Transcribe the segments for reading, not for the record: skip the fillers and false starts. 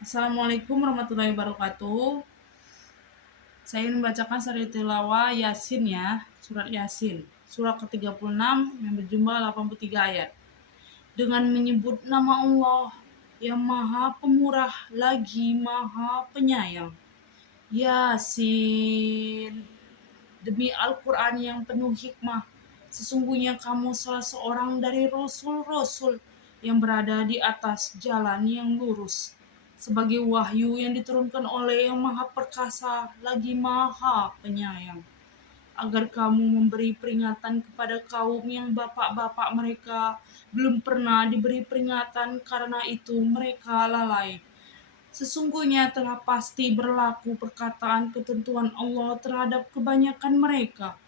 Assalamualaikum warahmatullahi wabarakatuh. Saya ingin membacakan sari tilawah Yasin ya, surat Yasin. Surat ke-36 yang berjumlah 83 ayat. Dengan menyebut nama Allah yang Maha Pemurah lagi Maha Penyayang. Yasin. Demi Al-Quran yang penuh hikmah, sesungguhnya kamu salah seorang dari rasul-rasul yang berada di atas jalan yang lurus, sebagai wahyu yang diturunkan oleh yang maha perkasa lagi maha penyayang, agar kamu memberi peringatan kepada kaum yang bapak-bapak mereka belum pernah diberi peringatan, karena itu mereka lalai. Sesungguhnya telah pasti berlaku perkataan ketentuan Allah terhadap kebanyakan mereka,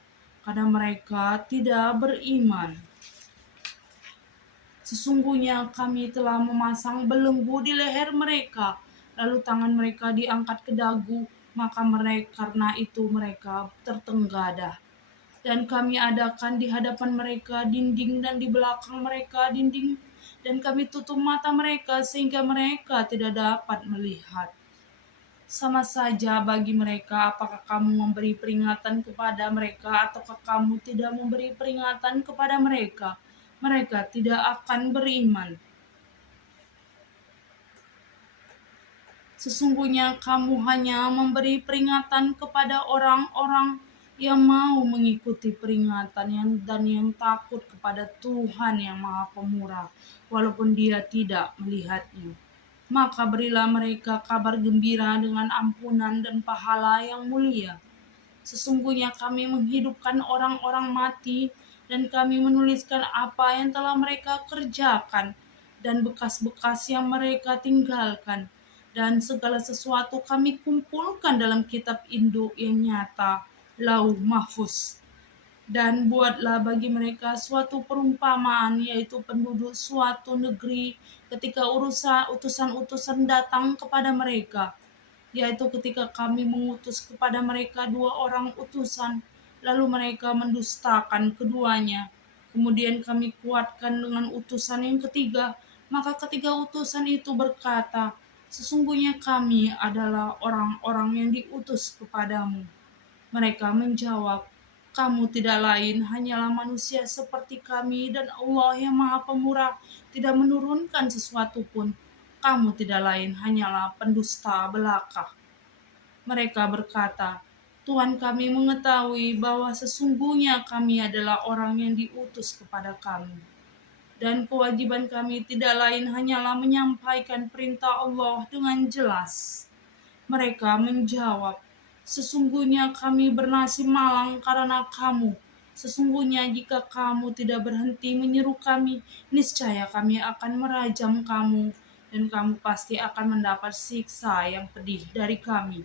karena mereka tidak beriman. Sesungguhnya kami telah memasang belenggu di leher mereka, lalu tangan mereka diangkat ke dagu, maka mereka karena itu mereka tertenggadah. Dan kami adakan di hadapan mereka dinding dan di belakang mereka dinding, dan kami tutup mata mereka sehingga mereka tidak dapat melihat. Sama saja bagi mereka apakah kamu memberi peringatan kepada mereka ataukah kamu tidak memberi peringatan kepada mereka. Mereka tidak akan beriman. Sesungguhnya kamu hanya memberi peringatan kepada orang-orang yang mau mengikuti peringatan dan yang takut kepada Tuhan yang Maha Pemurah, walaupun dia tidak melihatnya. Maka berilah mereka kabar gembira dengan ampunan dan pahala yang mulia. Sesungguhnya kami menghidupkan orang-orang mati, dan kami menuliskan apa yang telah mereka kerjakan dan bekas-bekas yang mereka tinggalkan, dan segala sesuatu kami kumpulkan dalam kitab induk yang nyata, Lauh Mahfuz. Dan buatlah bagi mereka suatu perumpamaan, yaitu penduduk suatu negeri ketika utusan-utusan datang kepada mereka, yaitu ketika kami mengutus kepada mereka dua orang utusan, lalu mereka mendustakan keduanya. Kemudian kami kuatkan dengan utusan yang ketiga, maka ketiga utusan itu berkata, sesungguhnya kami adalah orang-orang yang diutus kepadamu. Mereka menjawab, kamu tidak lain hanyalah manusia seperti kami, dan Allah yang Maha Pemurah tidak menurunkan sesuatu pun. Kamu tidak lain hanyalah pendusta belaka. Mereka berkata, Tuhan kami mengetahui bahwa sesungguhnya kami adalah orang yang diutus kepada kami. Dan kewajiban kami tidak lain hanyalah menyampaikan perintah Allah dengan jelas. Mereka menjawab, sesungguhnya kami bernasib malang karena kamu. Sesungguhnya jika kamu tidak berhenti menyeru kami, niscaya kami akan merajam kamu, dan kamu pasti akan mendapat siksa yang pedih dari kami.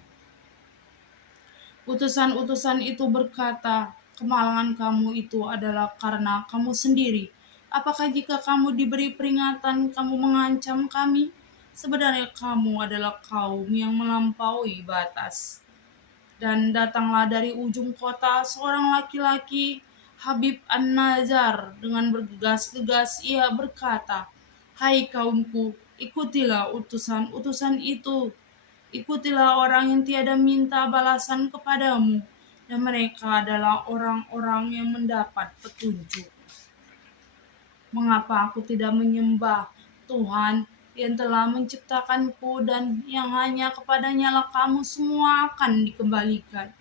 Utusan-utusan itu berkata, kemalangan kamu itu adalah karena kamu sendiri. Apakah jika kamu diberi peringatan, kamu mengancam kami? Sebenarnya kamu adalah kaum yang melampaui batas. Dan datanglah dari ujung kota seorang laki-laki, Habib An-Nazar, dengan bergegas-gegas ia berkata, hai kaumku, ikutilah utusan-utusan itu. Ikutilah orang yang tiada minta balasan kepadamu, dan mereka adalah orang-orang yang mendapat petunjuk. Mengapa aku tidak menyembah Tuhan yang telah menciptakanku dan yang hanya kepadanya lah kamu semua akan dikembalikan?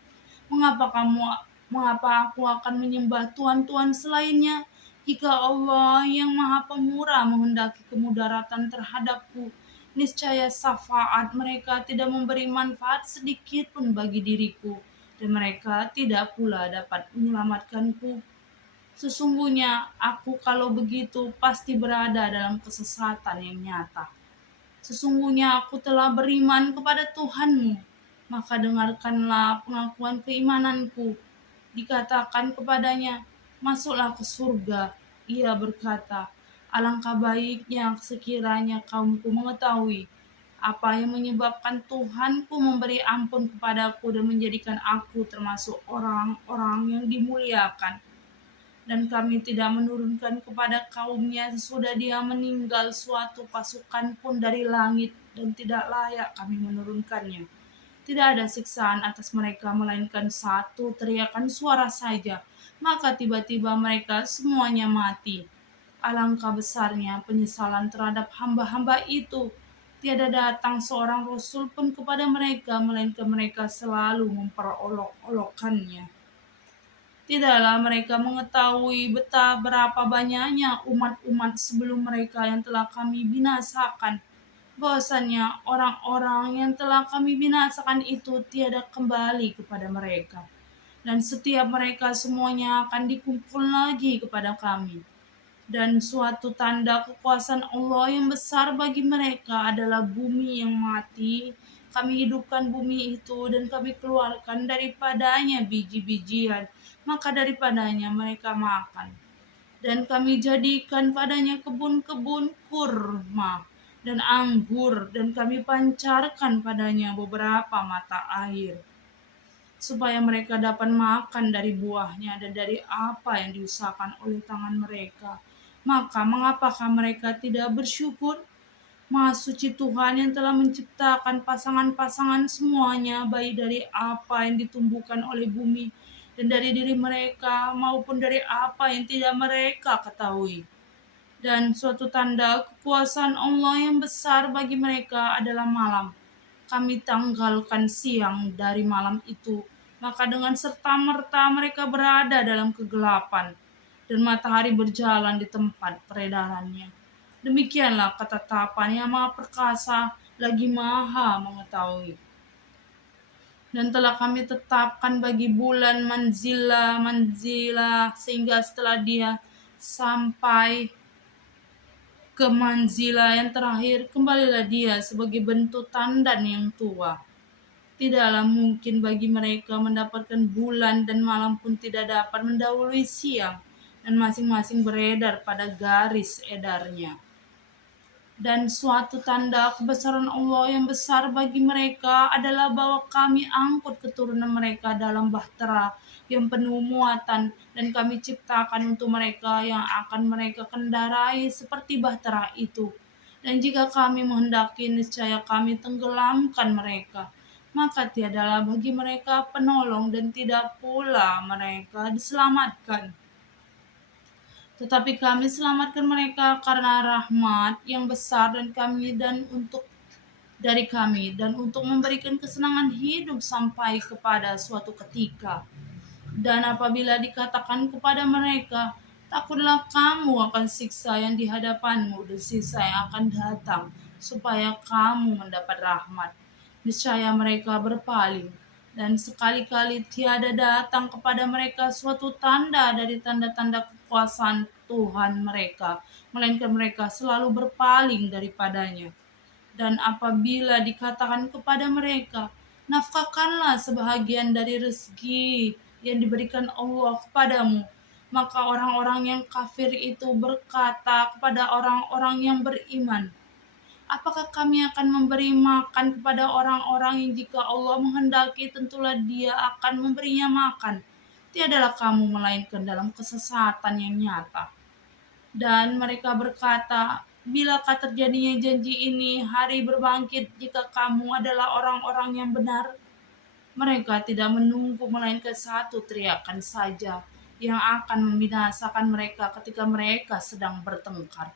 Mengapa aku akan menyembah tuhan-tuhan selainnya? Jika Allah yang Maha Pemurah menghendaki kemudaratan terhadapku, niscaya syafaat mereka tidak memberi manfaat sedikit pun bagi diriku, dan mereka tidak pula dapat menyelamatkanku. Sesungguhnya aku kalau begitu pasti berada dalam kesesatan yang nyata. Sesungguhnya aku telah beriman kepada Tuhanmu, maka dengarkanlah pengakuan keimananku. Dikatakan kepadanya, masuklah ke surga. Ia berkata, alangkah baiknya sekiranya kaumku mengetahui apa yang menyebabkan Tuhanku memberi ampun kepadaku dan menjadikan aku termasuk orang-orang yang dimuliakan. Dan kami tidak menurunkan kepada kaumnya sesudah dia meninggal suatu pasukan pun dari langit, dan tidak layak kami menurunkannya. Tidak ada siksaan atas mereka, melainkan satu teriakan suara saja, maka tiba-tiba mereka semuanya mati. Alangkah besarnya penyesalan terhadap hamba-hamba itu. Tiada datang seorang rasul pun kepada mereka, melainkan mereka selalu memperolok-olokkannya. Tidaklah mereka mengetahui berapa banyaknya umat-umat sebelum mereka yang telah kami binasakan, bahwasannya orang-orang yang telah kami binasakan itu tiada kembali kepada mereka, dan setiap mereka semuanya akan dikumpul lagi kepada kami. Dan suatu tanda kekuasaan Allah yang besar bagi mereka adalah bumi yang mati. Kami hidupkan bumi itu dan kami keluarkan daripadanya biji-bijian, maka daripadanya mereka makan. Dan kami jadikan padanya kebun-kebun kurma dan anggur, dan kami pancarkan padanya beberapa mata air, supaya mereka dapat makan dari buahnya dan dari apa yang diusahakan oleh tangan mereka. Maka mengapakah mereka tidak bersyukur? Maha suci Tuhan yang telah menciptakan pasangan-pasangan semuanya, baik dari apa yang ditumbuhkan oleh bumi dan dari diri mereka, maupun dari apa yang tidak mereka ketahui. Dan suatu tanda kekuasaan Allah yang besar bagi mereka adalah malam. Kami tanggalkan siang dari malam itu, maka dengan serta-merta mereka berada dalam kegelapan, dan matahari berjalan di tempat peredarannya. Demikianlah ketetapan yang maha perkasa lagi maha mengetahui. Dan telah kami tetapkan bagi bulan manzila sehingga setelah dia sampai ke manzila yang terakhir, kembalilah dia sebagai bentuk tandan yang tua. Tidaklah mungkin bagi mereka mendapatkan bulan, dan malam pun tidak dapat mendahului siang, dan masing-masing beredar pada garis edarnya. Dan suatu tanda kebesaran Allah yang besar bagi mereka adalah bahwa kami angkut keturunan mereka dalam bahtera yang penuh muatan, dan kami ciptakan untuk mereka yang akan mereka kendarai seperti bahtera itu. Dan jika kami menghendaki, niscaya kami tenggelamkan mereka, maka tiadalah bagi mereka penolong dan tidak pula mereka diselamatkan. Tetapi kami selamatkan mereka karena rahmat yang besar dan untuk memberikan kesenangan hidup sampai kepada suatu ketika. Dan apabila dikatakan kepada mereka, takutlah kamu akan siksa yang di hadapanmu dan siksa yang akan datang, supaya kamu mendapat rahmat. Niscaya mereka berpaling, dan sekali-kali tiada datang kepada mereka suatu tanda dari tanda-tanda kekuasaan Tuhan mereka, melainkan mereka selalu berpaling daripadanya. Dan apabila dikatakan kepada mereka, nafkahkanlah sebahagian dari rezeki yang diberikan Allah kepadamu, maka orang-orang yang kafir itu berkata kepada orang-orang yang beriman, apakah kami akan memberi makan kepada orang-orang yang jika Allah menghendaki tentulah dia akan memberinya makan? Tiadalah kamu melainkan dalam kesesatan yang nyata. Dan mereka berkata, bilakah terjadinya janji ini hari berbangkit jika kamu adalah orang-orang yang benar? Mereka tidak menunggu melainkan satu teriakan saja yang akan membinasakan mereka ketika mereka sedang bertengkar.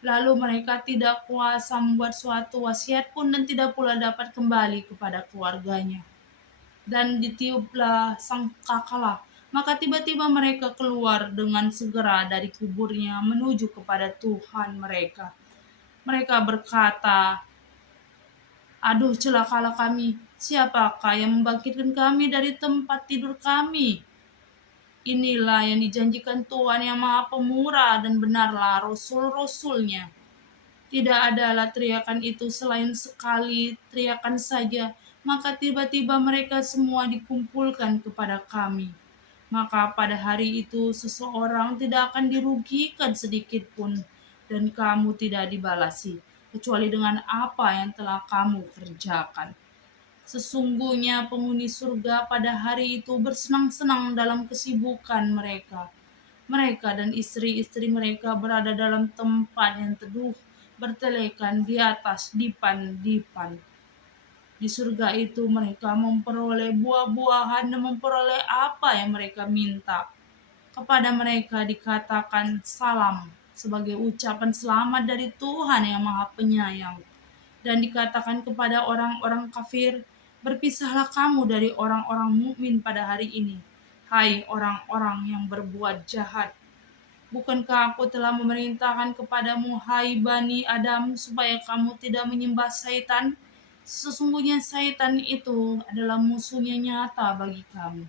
Lalu mereka tidak kuasa membuat suatu wasiat pun dan tidak pula dapat kembali kepada keluarganya. Dan ditiuplah sangkakala, maka tiba-tiba mereka keluar dengan segera dari kuburnya menuju kepada Tuhan mereka. Mereka berkata, aduh celakalah kami, siapakah yang membangkitkan kami dari tempat tidur kami? Inilah yang dijanjikan Tuhan yang maha pemurah, dan benarlah rasul-rasulnya. Tidak adalah teriakan itu selain sekali teriakan saja, maka tiba-tiba mereka semua dikumpulkan kepada kami. Maka pada hari itu seseorang tidak akan dirugikan sedikit pun, dan kamu tidak dibalasi, kecuali dengan apa yang telah kamu kerjakan. Sesungguhnya penghuni surga pada hari itu bersenang-senang dalam kesibukan mereka. Mereka dan istri-istri mereka berada dalam tempat yang teduh, bertelekan di atas dipan-dipan. Di surga itu mereka memperoleh buah-buahan dan memperoleh apa yang mereka minta. Kepada mereka dikatakan salam sebagai ucapan selamat dari Tuhan yang Maha Penyayang. Dan dikatakan kepada orang-orang kafir, berpisahlah kamu dari orang-orang mukmin pada hari ini. Hai orang-orang yang berbuat jahat, bukankah aku telah memerintahkan kepadamu, hai Bani Adam, supaya kamu tidak menyembah syaitan? Sesungguhnya syaitan itu adalah musuhnya nyata bagi kamu.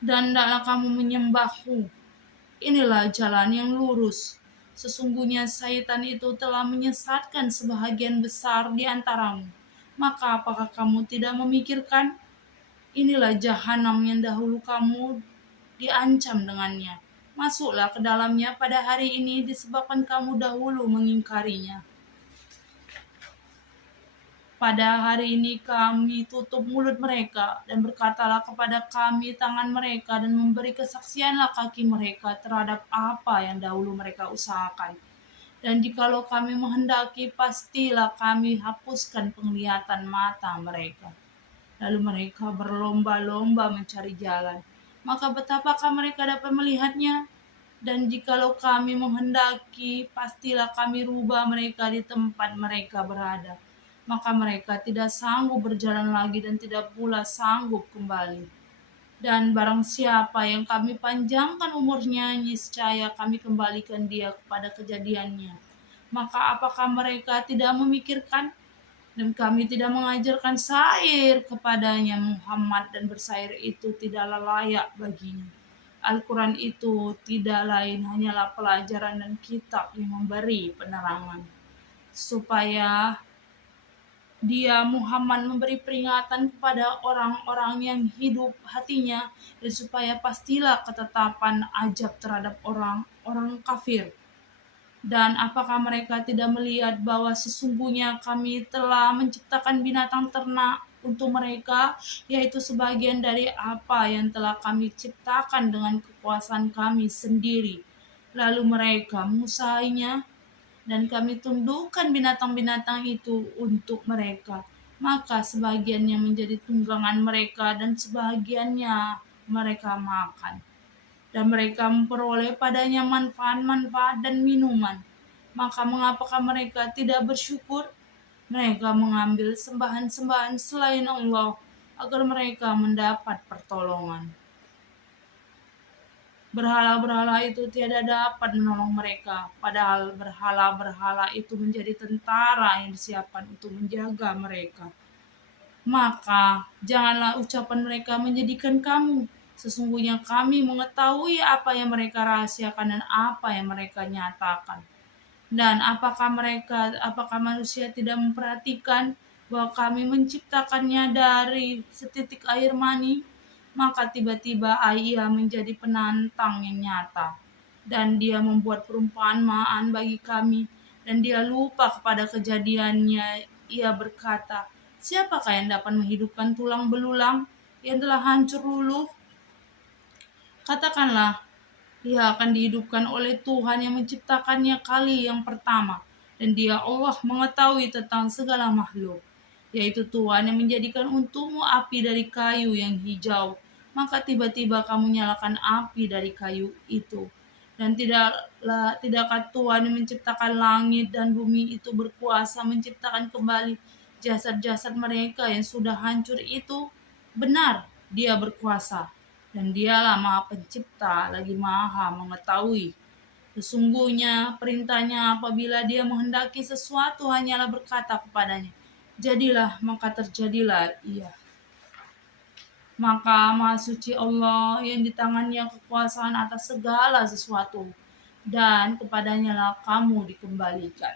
Dan hendaklah kamu menyembahku. Inilah jalan yang lurus. Sesungguhnya syaitan itu telah menyesatkan sebahagian besar di antaramu. Maka apakah kamu tidak memikirkan? Inilah jahanam yang dahulu kamu diancam dengannya. Masuklah ke dalamnya pada hari ini disebabkan kamu dahulu mengingkarinya. Pada hari ini kami tutup mulut mereka dan berkatalah kepada kami tangan mereka dan memberi kesaksianlah kaki mereka terhadap apa yang dahulu mereka usahakan. Dan jikalau kami menghendaki, pastilah kami hapuskan penglihatan mata mereka. Lalu mereka berlomba-lomba mencari jalan. Maka betapakah mereka dapat melihatnya? Dan jikalau kami menghendaki, pastilah kami rubah mereka di tempat mereka berada. Maka mereka tidak sanggup berjalan lagi dan tidak pula sanggup kembali. Dan barang siapa yang kami panjangkan umurnya, niscaya kami kembalikan dia kepada kejadiannya. Maka apakah mereka tidak memikirkan? Dan kami tidak mengajarkan syair kepadanya Muhammad, dan bersair itu tidaklah layak baginya. Al-Quran itu tidak lain hanyalah pelajaran dan kitab yang memberi penerangan. Supaya dia Muhammad memberi peringatan kepada orang-orang yang hidup hatinya, dan supaya pastilah ketetapan ajab terhadap orang-orang kafir. Dan apakah mereka tidak melihat bahwa sesungguhnya kami telah menciptakan binatang ternak untuk mereka, yaitu sebagian dari apa yang telah kami ciptakan dengan kekuasaan kami sendiri. Lalu mereka mengusahinya, dan kami tundukkan binatang-binatang itu untuk mereka. Maka sebagiannya menjadi tunggangan mereka dan sebagiannya mereka makan. Dan mereka memperoleh padanya manfaat-manfaat dan minuman. Maka mengapakah mereka tidak bersyukur? Mereka mengambil sembahan-sembahan selain Allah agar mereka mendapat pertolongan. Berhala-berhala itu tiada dapat menolong mereka, padahal berhala-berhala itu menjadi tentara yang disiapkan untuk menjaga mereka. Maka janganlah ucapan mereka menjadikan kamu. Sesungguhnya kami mengetahui apa yang mereka rahasiakan dan apa yang mereka nyatakan. Dan apakah manusia tidak memperhatikan bahwa kami menciptakannya dari setitik air mani? Maka tiba-tiba ia menjadi penantang yang nyata. Dan dia membuat perumpamaan bagi kami. Dan dia lupa kepada kejadiannya. Ia berkata, siapakah yang dapat menghidupkan tulang belulang yang telah hancur luluh? Katakanlah, dia akan dihidupkan oleh Tuhan yang menciptakannya kali yang pertama. Dan dia Allah mengetahui tentang segala makhluk. Yaitu Tuhan yang menjadikan untukmu api dari kayu yang hijau. Maka tiba-tiba kamu nyalakan api dari kayu itu. Dan tidakkah Tuhan yang menciptakan langit dan bumi itu berkuasa menciptakan kembali jasad-jasad mereka yang sudah hancur itu? Benar, dia berkuasa. Dan dialah Maha Pencipta, lagi Maha Mengetahui. Sesungguhnya perintahnya apabila dia menghendaki sesuatu hanyalah berkata kepadanya, jadilah, maka terjadilah ia. Maka Maha Suci Allah yang di tangannya kekuasaan atas segala sesuatu, dan kepadanya lah kamu dikembalikan.